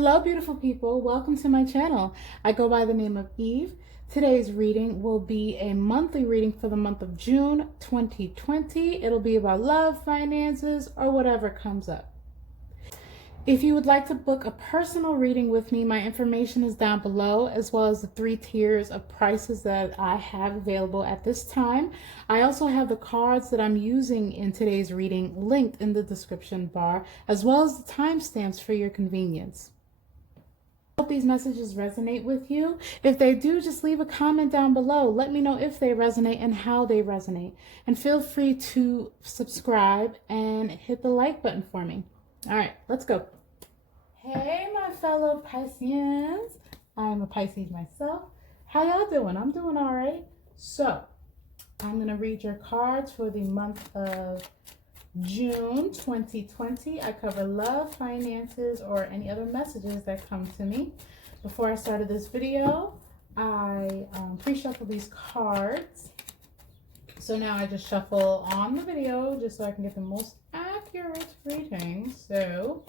Hello, beautiful people. Welcome to my channel. I go by the name of Eve. Today's reading will be a monthly reading for the month of June 2020. It'll be about love, finances, or whatever comes up. If you would like to book a personal reading with me, my information is down below, as well as the 3 tiers of prices that I have available at this time. I also have the cards that I'm using in today's reading linked in the description bar, as well as the timestamps for your convenience. I hope these messages resonate with you. If they do, just leave a comment down below. Let me know if they resonate and how they resonate. And feel free to subscribe and hit the like button for me. All right, let's go. Hey, my fellow Pisceans. I'm a Pisces myself. How y'all doing? I'm doing all right. So, I'm going to read your cards for the month of June 2020. I cover love, finances, or any other messages that come to me. Before I started this video, I pre-shuffled these cards. So now I just shuffle on the video just so I can get the most accurate reading, so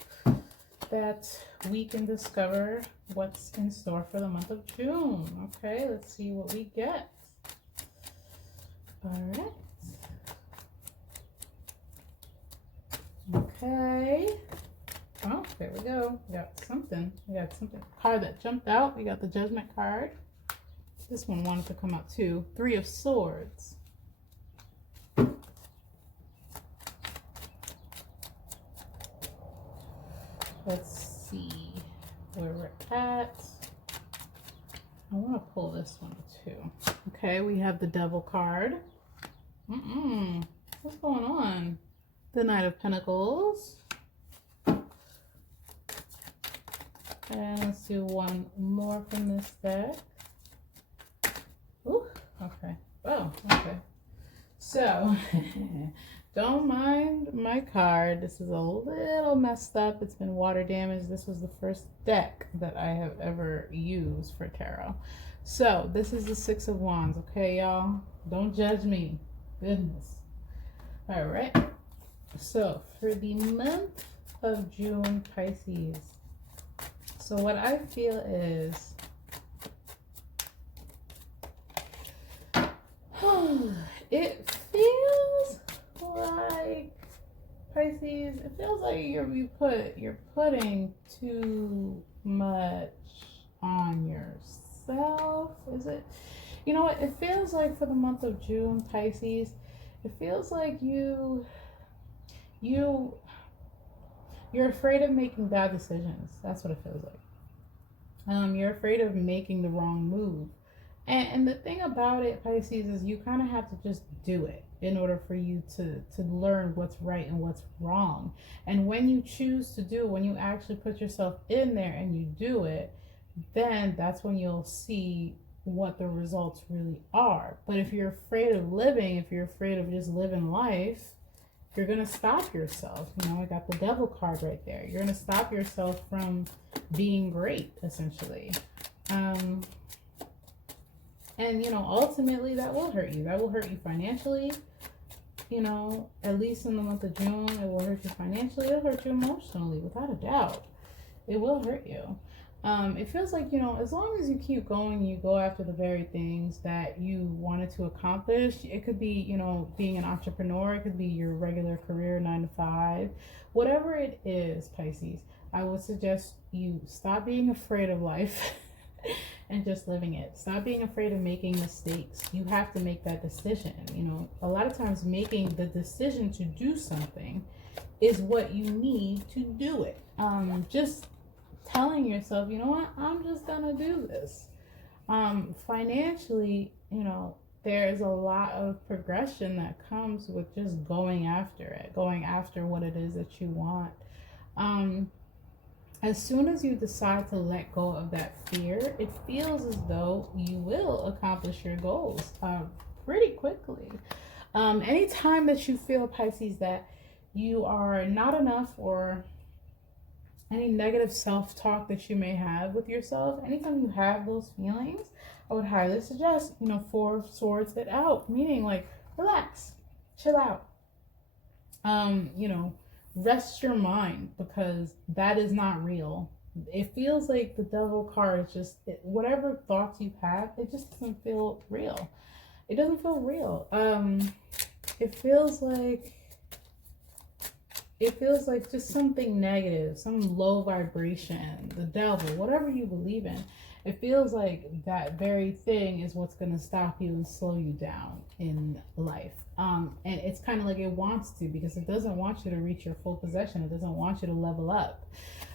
that we can discover what's in store for the month of June. Okay, let's see what we get. All right. Okay. Oh, there we go. We got something. Card that jumped out. We got the Judgment card. This one wanted to come out too. 3 of Swords. Let's see where we're at. I want to pull this one too. Okay, we have the Devil card. What's going on? The Knight of Pentacles. And let's do one more from this deck. Ooh, okay. Oh, okay. So, don't mind my card. This is a little messed up. It's been water damaged. This was the first deck that I have ever used for tarot. So, this is the 6 of Wands, okay, y'all? Don't judge me. Goodness. All right. So, for the month of June, Pisces. So, what I feel is it feels like, Pisces, it feels like you're putting too much on yourself. Is it? You know what? It feels like for the month of June, Pisces, it feels like you're afraid of making bad decisions. That's what it feels like. You're afraid of making the wrong move. And the thing about it, Pisces, is you kind of have to just do it in order for you to learn what's right and what's wrong. And when you choose to do it, when you actually put yourself in there and you do it, then that's when you'll see what the results really are. But if you're afraid of living, if you're afraid of just living life, you're going to stop yourself. You know, I got the Devil card right there. You're going to stop yourself from being great, essentially. And, you know, ultimately that will hurt you. That will hurt you financially. You know, at least in the month of June, it will hurt you financially. It'll hurt you emotionally, without a doubt. It will hurt you. It feels like, you know, as long as you keep going, you go after the very things that you wanted to accomplish. It could be, you know, being an entrepreneur. It could be your regular career, 9 to 5. Whatever it is, Pisces, I would suggest you stop being afraid of life and just living it. Stop being afraid of making mistakes. You have to make that decision. You know, a lot of times making the decision to do something is what you need to do it. Just telling yourself, you know what, I'm just gonna do this. Financially, you know, there's a lot of progression that comes with just going after it, going after what it is that you want. As soon as you decide to let go of that fear, it feels as though you will accomplish your goals pretty quickly. Anytime that you feel, Pisces, that you are not enough, or any negative self-talk that you may have with yourself, anytime you have those feelings, I would highly suggest, you know, 4 of Swords it out, meaning like relax, chill out. You know, rest your mind, because that is not real. it feels like the devil card is just whatever thoughts you have, it just doesn't feel real. It doesn't feel real. It feels like just something negative, some low vibration, the devil, whatever you believe in. It feels like that very thing is what's going to stop you and slow you down in life. And it's kind of like it wants to, because it doesn't want you to reach your full possession. It doesn't want you to level up.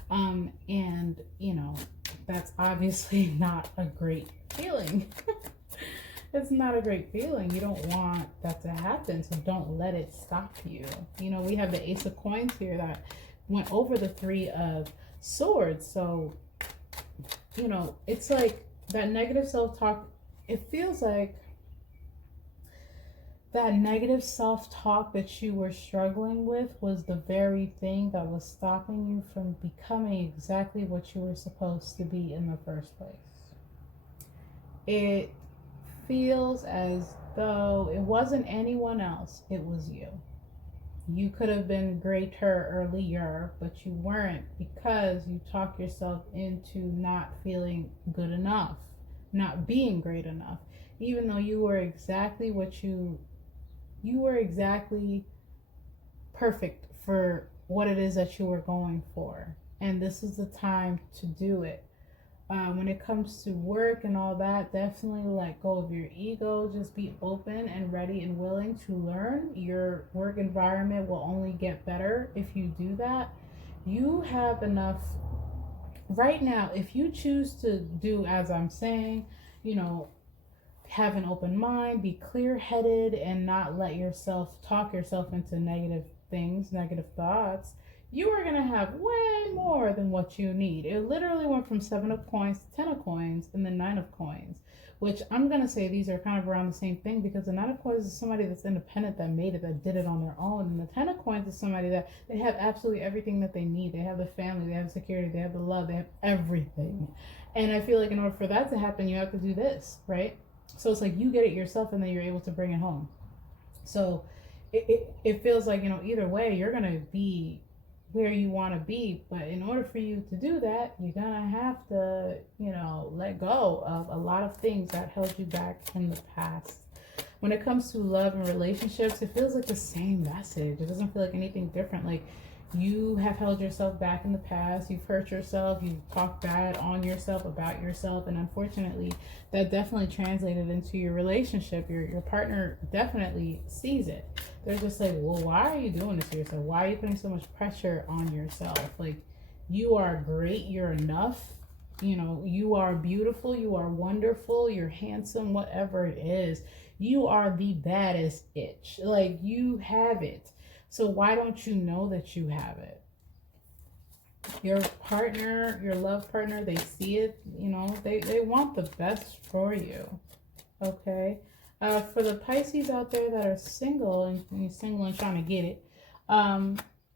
And, you know, that's obviously not a great feeling. It's not a great feeling. You don't want that to happen, so don't let it stop you. You know, we have the Ace of Coins here that went over the Three of Swords. So, you know, it's like that negative self-talk. It feels like that negative self-talk that you were struggling with was the very thing that was stopping you from becoming exactly what you were supposed to be in the first place. It feels as though it wasn't anyone else, it was you. You could have been greater earlier, but you weren't, because you talk yourself into not feeling good enough, not being great enough, even though you were exactly you were exactly perfect for what it is that you were going for. And this is the time to do it. When it comes to work and all that, definitely let go of your ego. Just be open and ready and willing to learn. Your work environment will only get better if you do that. You have enough right now. If you choose to do as I'm saying, you know, have an open mind, be clear-headed, and not let yourself talk yourself into negative things, negative thoughts, you are going to have way more than what you need. It literally went from 7 of coins to 10 of coins and then 9 of coins, which I'm going to say these are kind of around the same thing, because the 9 of coins is somebody that's independent, that made it, that did it on their own. And the 10 of coins is somebody that they have absolutely everything that they need. They have the family, they have security, they have the love, they have everything. And I feel like in order for that to happen, you have to do this, right? So it's like you get it yourself and then you're able to bring it home. So it feels like, you know, either way, you're going to be where you want to be. But in order for you to do that, you're going to have to, you know, let go of a lot of things that held you back in the past. When it comes to love and relationships, it feels like the same message. It doesn't feel like anything different. Like, you have held yourself back in the past. You've hurt yourself. You've talked bad on yourself, about yourself. And unfortunately, that definitely translated into your relationship. Your partner definitely sees it. They're just like, well, why are you doing this to yourself? Why are you putting so much pressure on yourself? Like, you are great. You're enough. You know, you are beautiful. You are wonderful. You're handsome, whatever it is. You are the baddest itch. Like, you have it. So why don't you know that you have it? Your partner, your love partner, they see it, you know, they want the best for you. Okay? For the Pisces out there that are single and you're single and trying to get it,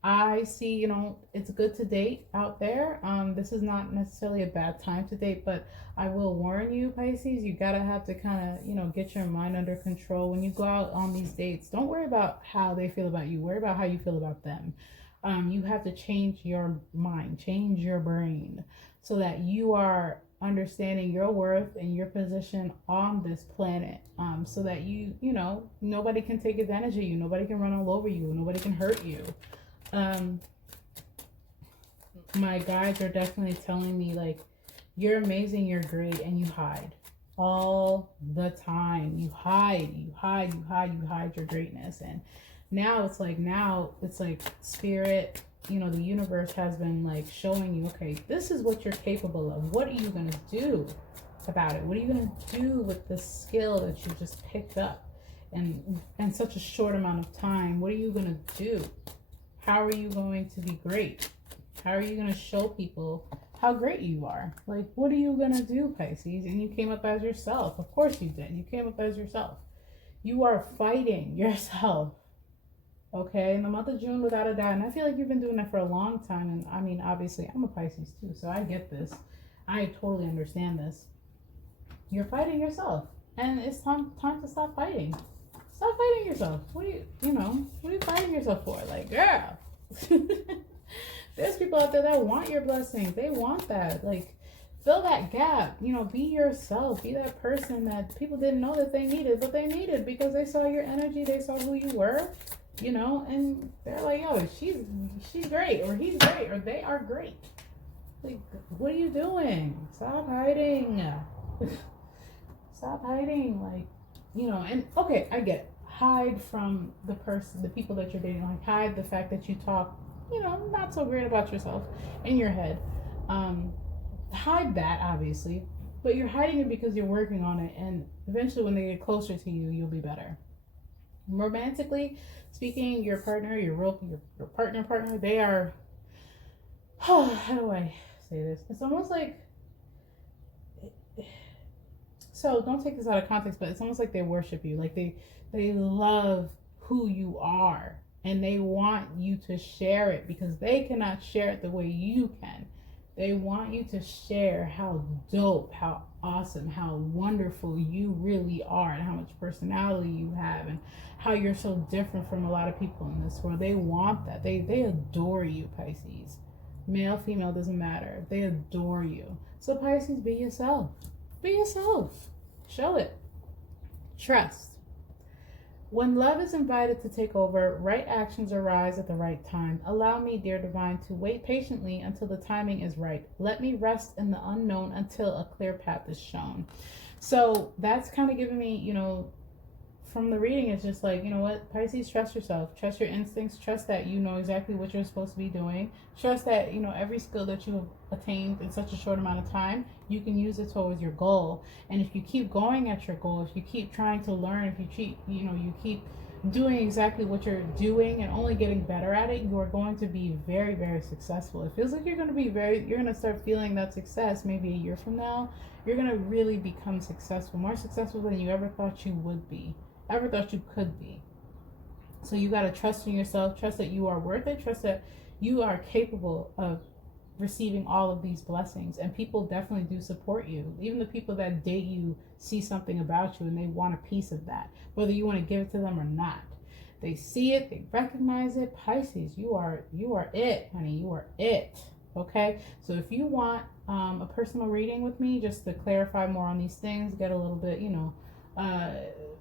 I see, you know, it's good to date out there. This is not necessarily a bad time to date, but I will warn you, Pisces, you gotta have to kind of, you know, get your mind under control. When you go out on these dates, don't worry about how they feel about you. Worry about how you feel about them. You have to change your mind, change your brain, so that you are understanding your worth and your position on this planet, so that you know, nobody can take advantage of you. Nobody can run all over you. Nobody can hurt you. My guides are definitely telling me, like, you're amazing, you're great, and you hide all the time. You hide your greatness. And now it's like spirit, you know, the universe has been like showing you, okay, this is what you're capable of. What are you going to do about it? What are you going to do with the skill that you just picked up in such a short amount of time? What are you going to do? How are you going to be great? How are you going to show people how great you are? Like, what are you going to do, Pisces? And you came up as yourself. Of course you did. You came up as yourself. You are fighting yourself. Okay? In the month of June, without a doubt. And I feel like you've been doing that for a long time. And I mean, obviously, I'm a Pisces too, so I get this. I totally understand this. You're fighting yourself. And it's time to stop fighting. Stop fighting yourself. What are you fighting yourself for? Like, girl. There's people out there that want your blessings. They want that. Like, fill that gap. You know, be yourself. Be that person that people didn't know that they needed, but they needed because they saw your energy. They saw who you were, you know, and they're like, yo, she's great, or he's great, or they are great. Like, what are you doing? Stop hiding. Stop hiding. Like, you know, and okay, I get it. Hide from the person, the people that you're dating. Like, hide the fact that you talk, you know, not so great about yourself in your head. Hide that, obviously, but you're hiding it because you're working on it, and eventually when they get closer to you, you'll be better. Romantically speaking, your partner, your partner, they are, how do I say this? It's almost like, so don't take this out of context, but it's almost like they worship you. Like they love who you are, and they want you to share it because they cannot share it the way you can. They want you to share how dope, how awesome, how wonderful you really are, and how much personality you have, and how you're so different from a lot of people in this world. They want that. They adore you, Pisces. Male, female, doesn't matter. They adore you. So Pisces, be yourself. Be yourself. Show it. Trust. When love is invited to take over, right actions arise at the right time. Allow me, dear divine, to wait patiently until the timing is right. Let me rest in the unknown until a clear path is shown. So that's kind of giving me, you know, from the reading, it's just like, you know what, Pisces, trust yourself, trust your instincts, trust that you know exactly what you're supposed to be doing, trust that, you know, every skill that you have attained in such a short amount of time, you can use it towards your goal. And if you keep going at your goal, if you keep trying to learn, if you keep, you know, you keep doing exactly what you're doing and only getting better at it, you are going to be very, very successful. It feels like you're going to be you're going to start feeling that success maybe a year from now. You're going to really become successful, more successful than you ever thought you would be, ever thought you could be. So you got to trust in yourself, trust that you are worth it, trust that you are capable of receiving all of these blessings. And people definitely do support you. Even the people that date you see something about you and they want a piece of that, whether you want to give it to them or not. They see it, they recognize it. Pisces, you are it, honey. You are it. Okay, so if you want a personal reading with me, just to clarify more on these things, get a little bit, you know,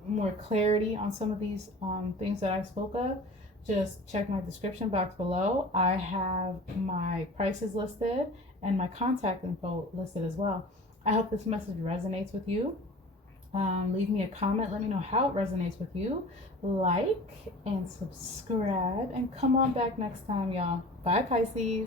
more clarity on some of these things that I spoke of, just check my description box below. I have my prices listed and my contact info listed as well. I hope this message resonates with you. Leave me a comment. Let me know how it resonates with you. Like and subscribe, and come on back next time, y'all. Bye, Pisces.